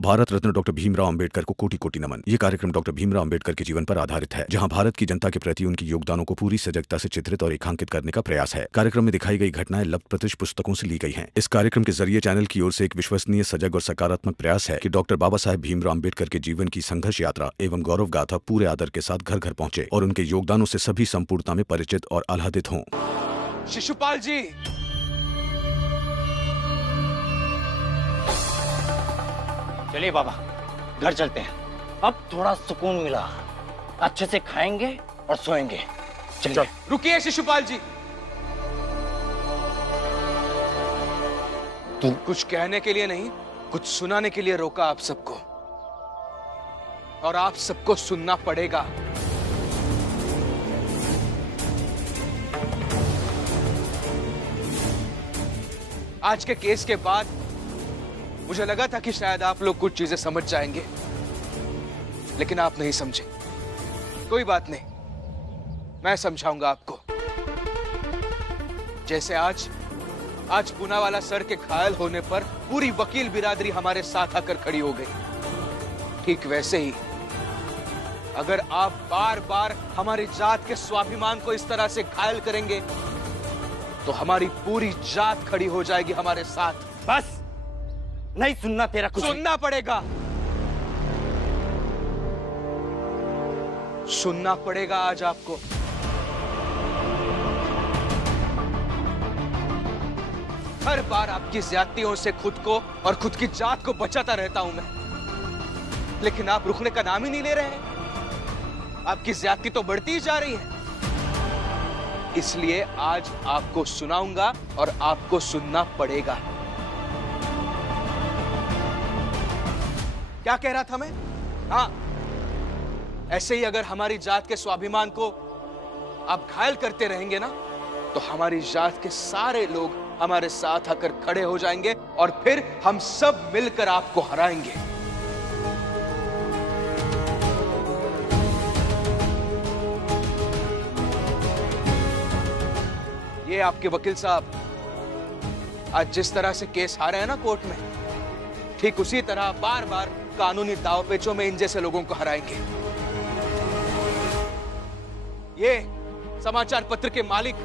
Bharat Ratna doctor Bhimrao Ambedkar को कोटि कोटि नमन। ये कार्यक्रम डॉक्टर भीमराव अंबेडकर के जीवन पर आधारित है, जहां भारत की जनता के प्रति उनके योगदानों को पूरी सजगता से चित्रित और रेखांकित करने का प्रयास है। कार्यक्रम में दिखाई गई घटनाएं लब्ध-प्रतिष्ठ पुस्तकों से ली गई हैं। इस कार्यक्रम के जरिए चैनल की ओर से एक विश्वसनीय, सजग और सकारात्मक प्रयास है कि डॉक्टर बाबा साहेब भीमराव अंबेडकर के जीवन की संघर्ष यात्रा एवं गौरव गाथा पूरे आदर के साथ घर घर पहुंचे और उनके योगदानों से सभी संपूर्णता में परिचित और आह्लादित हों। शिशुपाल जी, चलिए बाबा, घर चलते हैं। अब थोड़ा सुकून मिला, अच्छे से खाएंगे और सोएंगे। चलिए। रुकिए शिशुपाल जी, तू कुछ कहने के लिए नहीं, कुछ सुनाने के लिए रोका आप सबको, और आप सबको सुनना पड़ेगा। आज के केस के बाद मुझे लगा था कि शायद आप लोग कुछ चीजें समझ जाएंगे, लेकिन आप नहीं समझे। कोई बात नहीं, मैं समझाऊंगा आपको। जैसे आज पूनावाला सर के घायल होने पर पूरी वकील बिरादरी हमारे साथ आकर खड़ी हो गई, ठीक वैसे ही अगर आप बार बार हमारी जात के स्वाभिमान को इस तरह से घायल करेंगे तो हमारी पूरी जात खड़ी हो जाएगी हमारे साथ। बस, नहीं सुनना तेरा कुछ। सुनना पड़ेगा, सुनना पड़ेगा आज आपको। हर बार आपकी ज्यादतियों से खुद को और खुद की जात को बचाता रहता हूं मैं, लेकिन आप रुकने का नाम ही नहीं ले रहे हैं। आपकी ज्यादती तो बढ़ती ही जा रही है। इसलिए आज आपको सुनाऊंगा और आपको सुनना पड़ेगा। क्या कह रहा था मैं? हाँ, ऐसे ही अगर हमारी जात के स्वाभिमान को आप घायल करते रहेंगे ना, तो हमारी जात के सारे लोग हमारे साथ आकर खड़े हो जाएंगे और फिर हम सब मिलकर आपको हराएंगे। ये आपके वकील साहब आज जिस तरह से केस हारे हैं ना कोर्ट में, ठीक उसी तरह बार बार कानूनी दांवपेचों में इन जैसे लोगों को हराएंगे। ये समाचार पत्र के मालिक,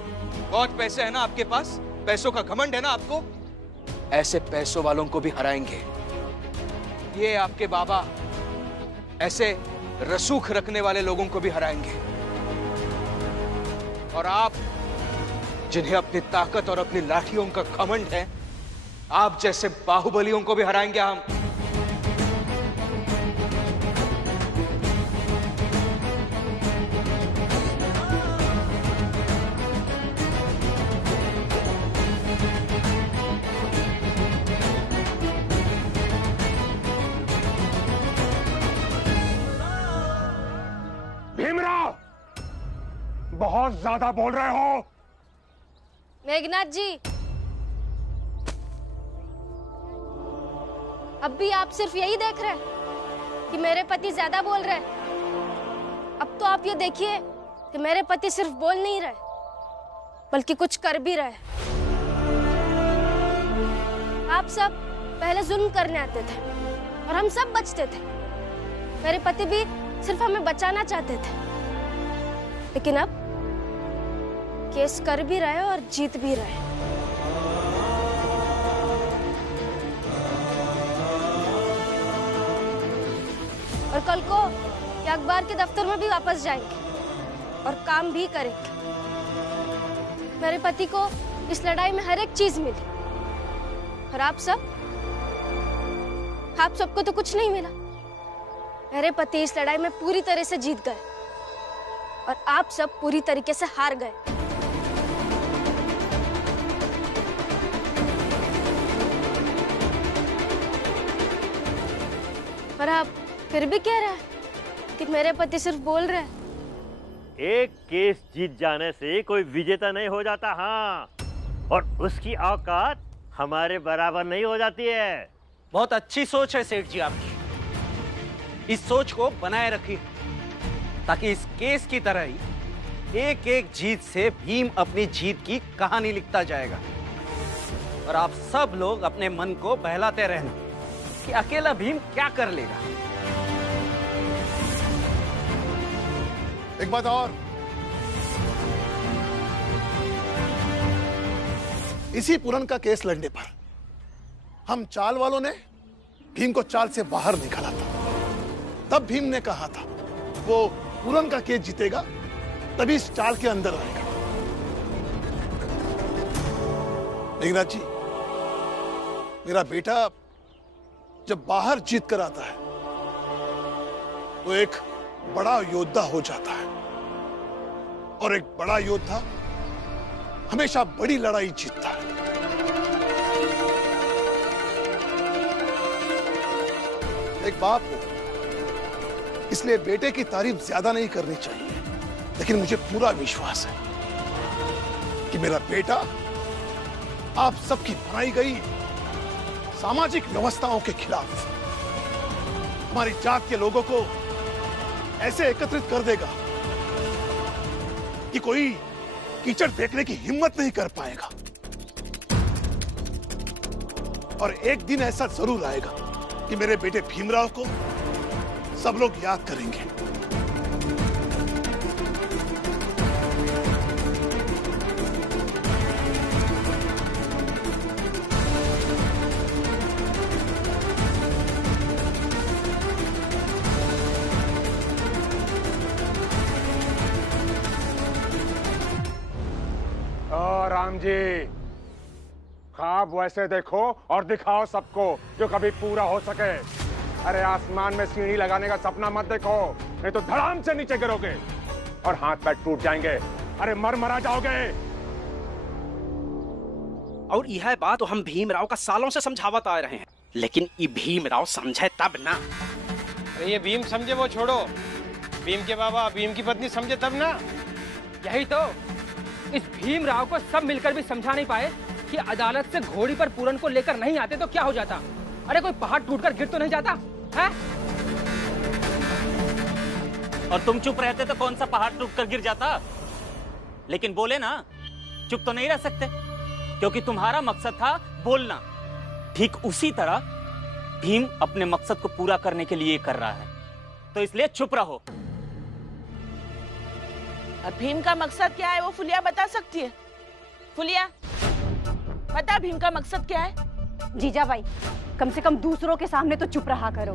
बहुत पैसे है ना आपके पास, पैसों का घमंड है ना आपको, ऐसे पैसों वालों को भी हराएंगे। ये आपके बाबा, ऐसे रसूख रखने वाले लोगों को भी हराएंगे। और आप जिन्हें अपनी ताकत और अपनी लाठियों का घमंड है, आप जैसे बाहुबलियों को भी हराएंगे हम। भीमराव, बहुत ज्यादा बोल रहे हो। मेघनाथ जी, अब भी आप सिर्फ यही देख रहे हैं कि मेरे पति ज्यादा बोल रहे हैं। अब तो आप ये देखिए कि मेरे पति सिर्फ बोल नहीं रहे, बल्कि कुछ कर भी रहे। आप सब पहले जुल्म करने आते थे और हम सब बचते थे। मेरे पति भी सिर्फ हमें बचाना चाहते थे, लेकिन अब केस कर भी रहे और जीत भी रहे। और कल को ये अखबार के दफ्तर में भी वापस जाएंगे और काम भी करेंगे। मेरे पति को इस लड़ाई में हर एक चीज मिली, और आप सबको तो कुछ नहीं मिला। मेरे पति इस लड़ाई में पूरी तरह से जीत गए और आप सब पूरी तरीके से हार गए। और आप फिर भी कह रहे हैं कि मेरे पति सिर्फ बोल रहे हैं। एक केस जीत जाने से कोई विजेता नहीं हो जाता। हाँ, और उसकी औकात हमारे बराबर नहीं हो जाती है। बहुत अच्छी सोच है सेठ जी आपकी। इस सोच को बनाए रखिए, ताकि इस केस की तरह ही एक एक जीत से भीम अपनी जीत की कहानी लिखता जाएगा। और आप सब लोग अपने मन को बहलाते रहना कि अकेला भीम क्या कर लेगा। एक बात और, इसी पूरन का केस लड़ने पर हम चाल वालों ने भीम को चाल से बाहर निकाला था। तब भीम ने कहा था वो पूरन का केस जीतेगा तभी इस चाल के अंदर आएगा। मेघनाथ जी, मेरा बेटा जब बाहर जीत कर आता है तो एक बड़ा योद्धा हो जाता है, और एक बड़ा योद्धा हमेशा बड़ी लड़ाई जीतता है। एक बाप हो इसलिए बेटे की तारीफ ज्यादा नहीं करनी चाहिए, लेकिन मुझे पूरा विश्वास है कि मेरा बेटा आप सबकी बनाई गई सामाजिक व्यवस्थाओं के खिलाफ हमारी जात के लोगों को ऐसे एकत्रित कर देगा कि कोई कीचड़ फेंकने की हिम्मत नहीं कर पाएगा। और एक दिन ऐसा जरूर आएगा कि मेरे बेटे भीमराव को सब लोग याद करेंगे। राम जी, ख्वाब वैसे देखो और दिखाओ सबको जो कभी पूरा हो सके। अरे आसमान में सीढ़ी लगाने का सपना मत देखो, नहीं तो धड़ाम से नीचे गिरोगे और हाथ पैर टूट जाएंगे। अरे मर जाओगे। और यह बात हम भीमराव का सालों से समझावत आ रहे हैं, लेकिन ये भीमराव समझे तब ना। अरे ये भीम समझे वो छोड़ो, भीम के बाबा भीम की पत्नी समझे तब ना। यही तो, इस भीमराव को सब मिलकर भी समझा नहीं पाए कि अदालत से घोड़ी पर पूरन को लेकर नहीं आते तो क्या हो जाता। अरे कोई पहाड़ टूटकर गिर तो नहीं जाता है? और तुम चुप रहते तो कौन सा पहाड़ टूटकर गिर जाता। लेकिन बोले ना, चुप तो नहीं रह सकते, क्योंकि तुम्हारा मकसद था बोलना। ठीक उसी तरह भीम अपने मकसद को पूरा करने के लिए कर रहा है, तो इसलिए चुप रहो। और भीम का मकसद क्या है वो फुलिया बता सकती है? फुलिया, पता भीम का मकसद क्या है? जीजा भाई, कम से कम दूसरों के सामने तो चुप रहा करो।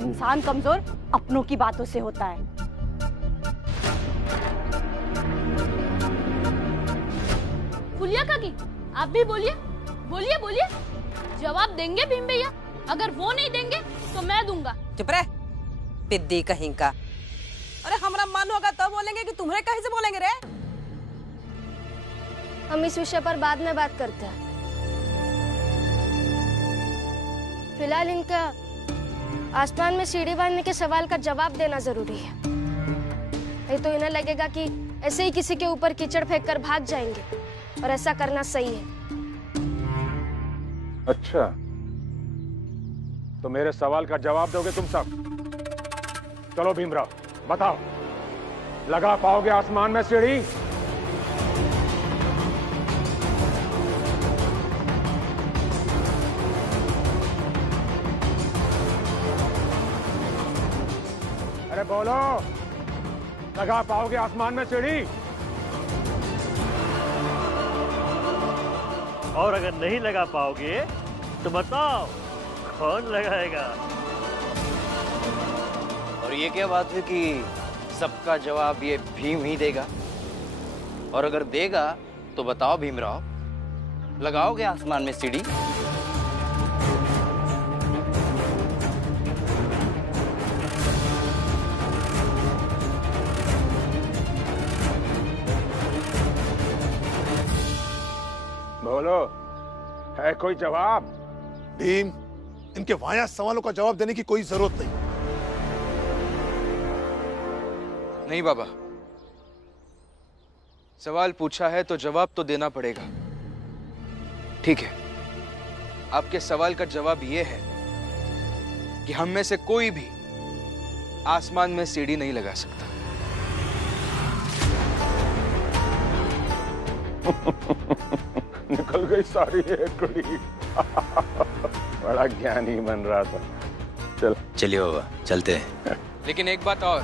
इंसान कमजोर अपनों की बातों से होता है। फुलिया काकी, आप भी बोलिए बोलिए बोलिए। जवाब देंगे भीम भैया? अगर वो नहीं देंगे तो मैं दूंगा। चुप रह पिद्दी कहीं का। अरे हमारा मन होगा तो बोलेंगे कि तुम्हारे कहीं से बोलेंगे रे। हम इस विषय पर बाद में बात करते हैं। फिलहाल इनका आसमान में सीढ़ी बांधने के सवाल का जवाब देना जरूरी है, नहीं तो इन्हें लगेगा कि ऐसे ही किसी के ऊपर कीचड़ फेंककर भाग जाएंगे, और ऐसा करना सही है। अच्छा, तो मेरे सवाल का जवाब दोगे तुम सब? चलो भीमराव, बताओ, लगा पाओगे आसमान में सीढ़ी? अरे बोलो, लगा पाओगे आसमान में सीढ़ी? और अगर नहीं लगा पाओगे तो बताओ कौन लगाएगा? और ये क्या बात है कि सबका जवाब ये भीम ही देगा? और अगर देगा तो बताओ भीमराव, लगाओगे आसमान में सीढ़ी? बोलो, है कोई जवाब? भीम, इनके वाया सवालों का जवाब देने की कोई जरूरत नहीं। नहीं बाबा, सवाल पूछा है तो जवाब तो देना पड़ेगा। ठीक है, आपके सवाल का जवाब यह है कि हम में से कोई भी आसमान में सीढ़ी नहीं लगा सकता। निकल गई सारी हेकड़ी। बड़ा ज्ञानी बन रहा था। चल चलिए बाबा, चलते हैं। लेकिन एक बात और,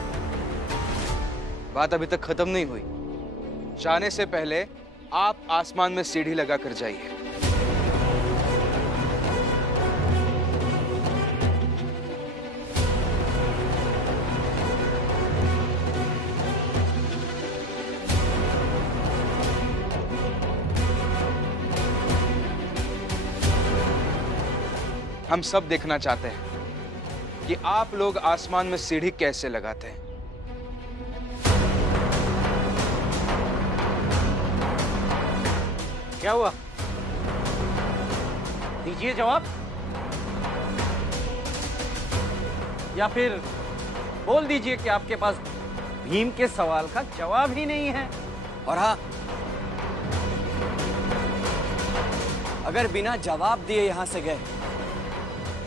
बात अभी तक खत्म नहीं हुई। जाने से पहले आप आसमान में सीढ़ी लगा कर जाइए। हम सब देखना चाहते हैं कि आप लोग आसमान में सीढ़ी कैसे लगाते हैं। क्या हुआ? दीजिए जवाब, या फिर बोल दीजिए कि आपके पास भीम के सवाल का जवाब ही नहीं है। और हाँ, अगर बिना जवाब दिए यहां से गए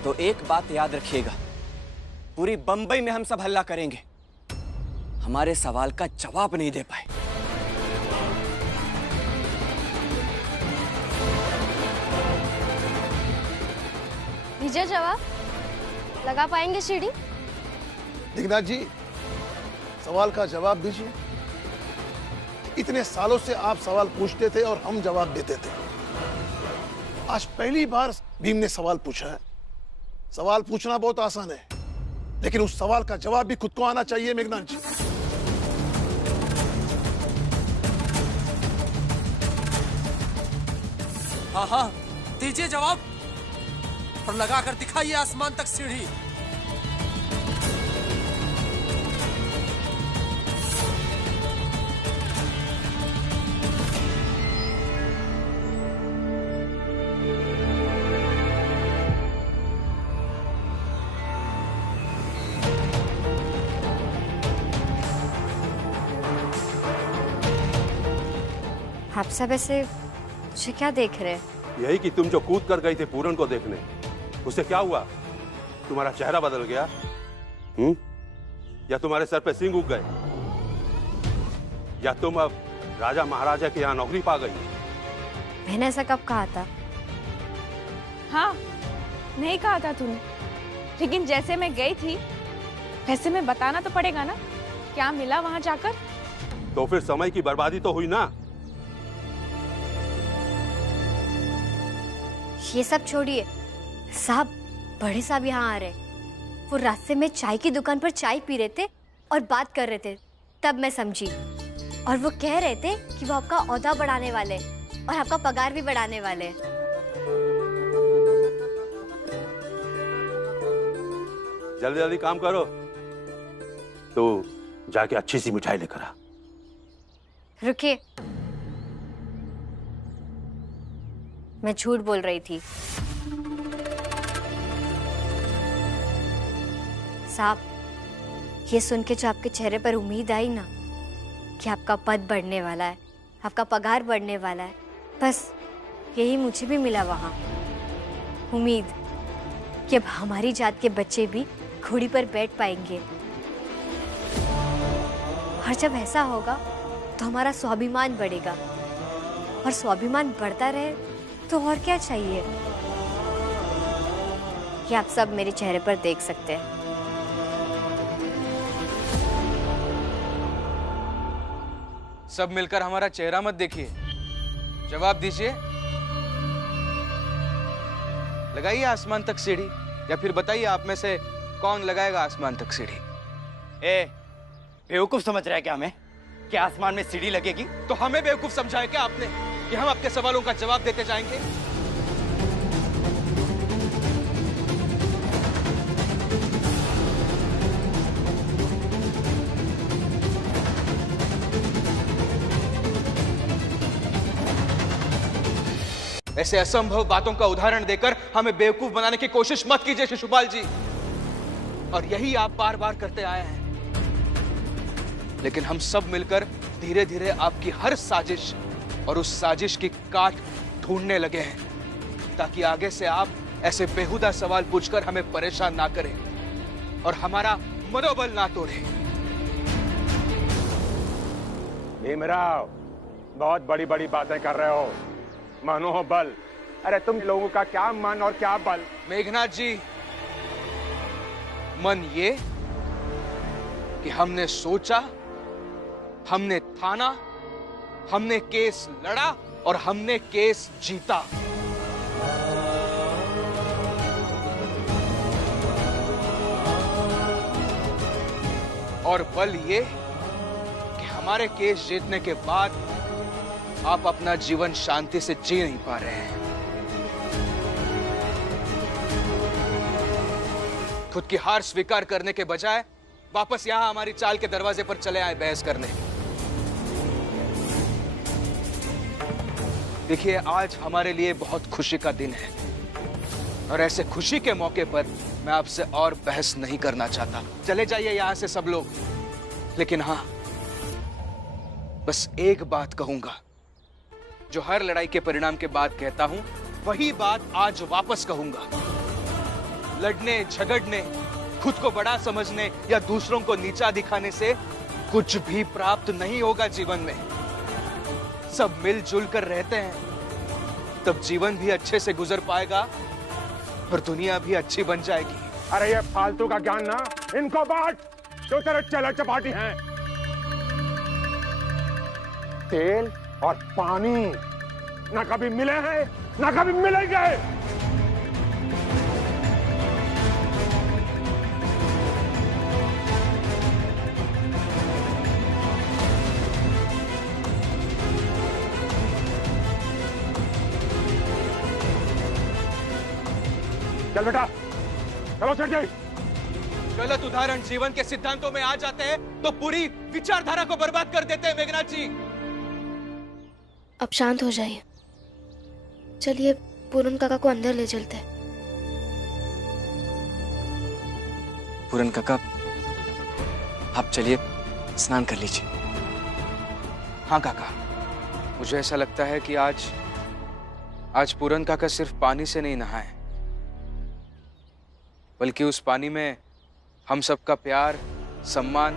तो एक बात याद रखिएगा, पूरी बंबई में हम सब हल्ला करेंगे हमारे सवाल का जवाब नहीं दे पाए। दीजिए जवाब, लगा पाएंगे सीढ़ी? दिग्नाथ जी, सवाल का जवाब दीजिए। इतने सालों से आप सवाल पूछते थे और हम जवाब देते थे। आज पहली बार भीम ने सवाल पूछा है। सवाल पूछना बहुत आसान है, लेकिन उस सवाल का जवाब भी खुद को आना चाहिए मेघनाथ जी। हाँ हाँ, दीजिए जवाब और लगा कर दिखाइए आसमान तक सीढ़ी। आप सब ऐसे मुझे क्या देख रहे हैं? यही कि तुम जो कूद कर गई थे पूरन को देखने, उससे क्या हुआ? तुम्हारा चेहरा बदल गया? या तुम्हारे सर पे सींग उग गए? या तुम अब राजा महाराजा के यहाँ नौकरी पा गई? मैंने ऐसा कब कहा था? हाँ, नहीं कहा था तूने, लेकिन जैसे मैं गई थी वैसे मैं बताना तो पड़ेगा ना, क्या मिला वहां जाकर। तो फिर समय की बर्बादी तो हुई ना। ये सब छोड़िए साहब, बड़े साहब यहाँ आ रहे। वो रास्ते में चाय की दुकान पर चाय पी रहे थे और बात कर रहे थे, तब मैं समझी। और वो कह रहे थे कि वो आपका ओहदा बढ़ाने वाले और आपका पगार भी बढ़ाने वाले। जल्दी जल्दी काम करो, तो जाके अच्छी सी मिठाई लेकर आ। रुकिए, मैं झूठ बोल रही थी साहब। ये सुन के जो आपके चेहरे पर उम्मीद आई ना कि आपका पद बढ़ने वाला है, आपका पगार बढ़ने वाला है, बस यही मुझे भी मिला वहां। उम्मीद कि अब हमारी जात के बच्चे भी घोड़ी पर बैठ पाएंगे। और जब ऐसा होगा तो हमारा स्वाभिमान बढ़ेगा, और स्वाभिमान बढ़ता रहे तो और क्या चाहिए। ये आप सब मेरे चेहरे पर देख सकते हैं। सब मिलकर हमारा चेहरा मत देखिए, जवाब दीजिए। लगाइए आसमान तक सीढ़ी, या फिर बताइए आप में से कौन लगाएगा आसमान तक सीढ़ी। बेवकूफ समझ रहा है क्या हमें कि आसमान में सीढ़ी लगेगी? तो हमें बेवकूफ समझा है क्या आपने कि हम आपके सवालों का जवाब देते जाएंगे? ऐसे असंभव बातों का उदाहरण देकर हमें बेवकूफ बनाने की कोशिश मत कीजिए शिशुपाल जी। और यही आप बार बार करते आए हैं। लेकिन हम सब मिलकर धीरे धीरे आपकी हर साजिश और उस साजिश की काट ढूंढने लगे हैं, ताकि आगे से आप ऐसे बेहुदा सवाल पूछकर हमें परेशान ना करें और हमारा मनोबल ना तोड़ें। भीमराव, बहुत बड़ी बड़ी बातें कर रहे हो। मनोबल अरे तुम लोगों का क्या मन और क्या बल। मेघनाथ जी, मन ये कि हमने सोचा, हमने ठाना, हमने केस लड़ा और हमने केस जीता। और बल ये कि हमारे केस जीतने के बाद आप अपना जीवन शांति से जी नहीं पा रहे हैं। खुद की हार स्वीकार करने के बजाय वापस यहां हमारी चाल के दरवाजे पर चले आए बहस करने। देखिए, आज हमारे लिए बहुत खुशी का दिन है और ऐसे खुशी के मौके पर मैं आपसे और बहस नहीं करना चाहता। चले जाइए यहां से सब लोग। लेकिन हां, बस एक बात कहूंगा, जो हर लड़ाई के परिणाम के बाद कहता हूं, वही बात आज वापस कहूंगा। लड़ने, झगड़ने, खुद को बड़ा समझने या दूसरों को नीचा दिखाने से कुछ भी प्राप्त नहीं होगा जीवन में। सब मिलजुल कर रहते हैं तब जीवन भी अच्छे से गुजर पाएगा और दुनिया भी अच्छी बन जाएगी। अरे ये फालतू का ज्ञान ना इनको बांट, जो तेरे चले चपाटी हैं। तेल और पानी ना कभी मिले हैं ना कभी मिलेंगे। चल बेटा, चलो चढ़ जाइए। गलत उदाहरण जीवन के सिद्धांतों में आ जाते हैं तो पूरी विचारधारा को बर्बाद कर देते हैं। मेघनाथ जी, अब शांत हो जाइए। चलिए पूरन काका को अंदर ले चलते हैं। पूरन काका, आप चलिए स्नान कर लीजिए। हाँ काका, मुझे ऐसा लगता है कि आज पूरन काका सिर्फ पानी से नहीं नहाए, बल्कि उस पानी में हम सबका प्यार, सम्मान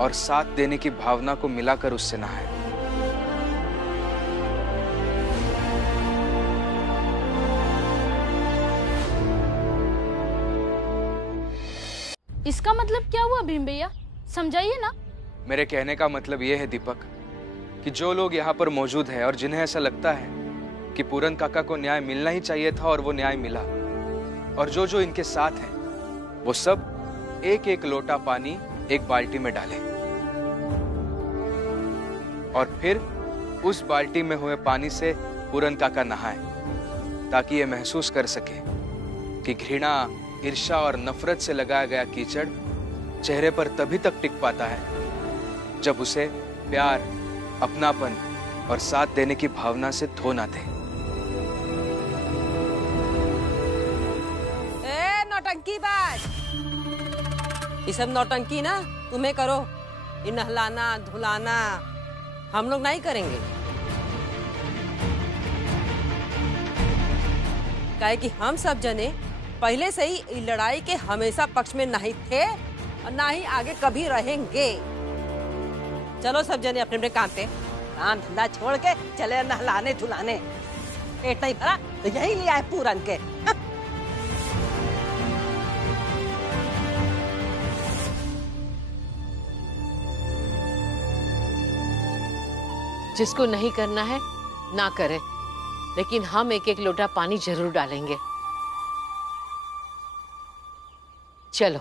और साथ देने की भावना को मिलाकर उससे नहाए। इसका मतलब क्या हुआ भीम भैया, समझाइए ना। मेरे कहने का मतलब यह है दीपक, कि जो लोग यहाँ पर मौजूद हैं और जिन्हें ऐसा लगता है कि पूरन काका को न्याय मिलना ही चाहिए था और वो न्याय मिला, और जो इनके साथ हैं, वो सब एक एक लोटा पानी एक बाल्टी में डालें और फिर उस बाल्टी में हुए पानी से पूरन काका नहाए, ताकि ये महसूस कर सके कि घृणा, ईर्ष्या और नफरत से लगाया गया कीचड़ चेहरे पर तभी तक टिक पाता है जब उसे प्यार, अपनापन और साथ देने की भावना से धो ना दे। नौटंकी बाज, ये सब नौटंकी ना तुम्हें करो, ये नहलाना धुलाना हम लोग नहीं करेंगे। काहे कि हम सब जने पहले से ही लड़ाई के हमेशा पक्ष में नहीं थे और ना ही आगे कभी रहेंगे। चलो सब जने अपने अपने काम पे, काम धंधा छोड़ के चले नहलाने धुलाने। पेट नहीं भरा तो यही लिया है पूरन के। जिसको नहीं करना है ना करे, लेकिन हम एक एक लोटा पानी जरूर डालेंगे। चलो।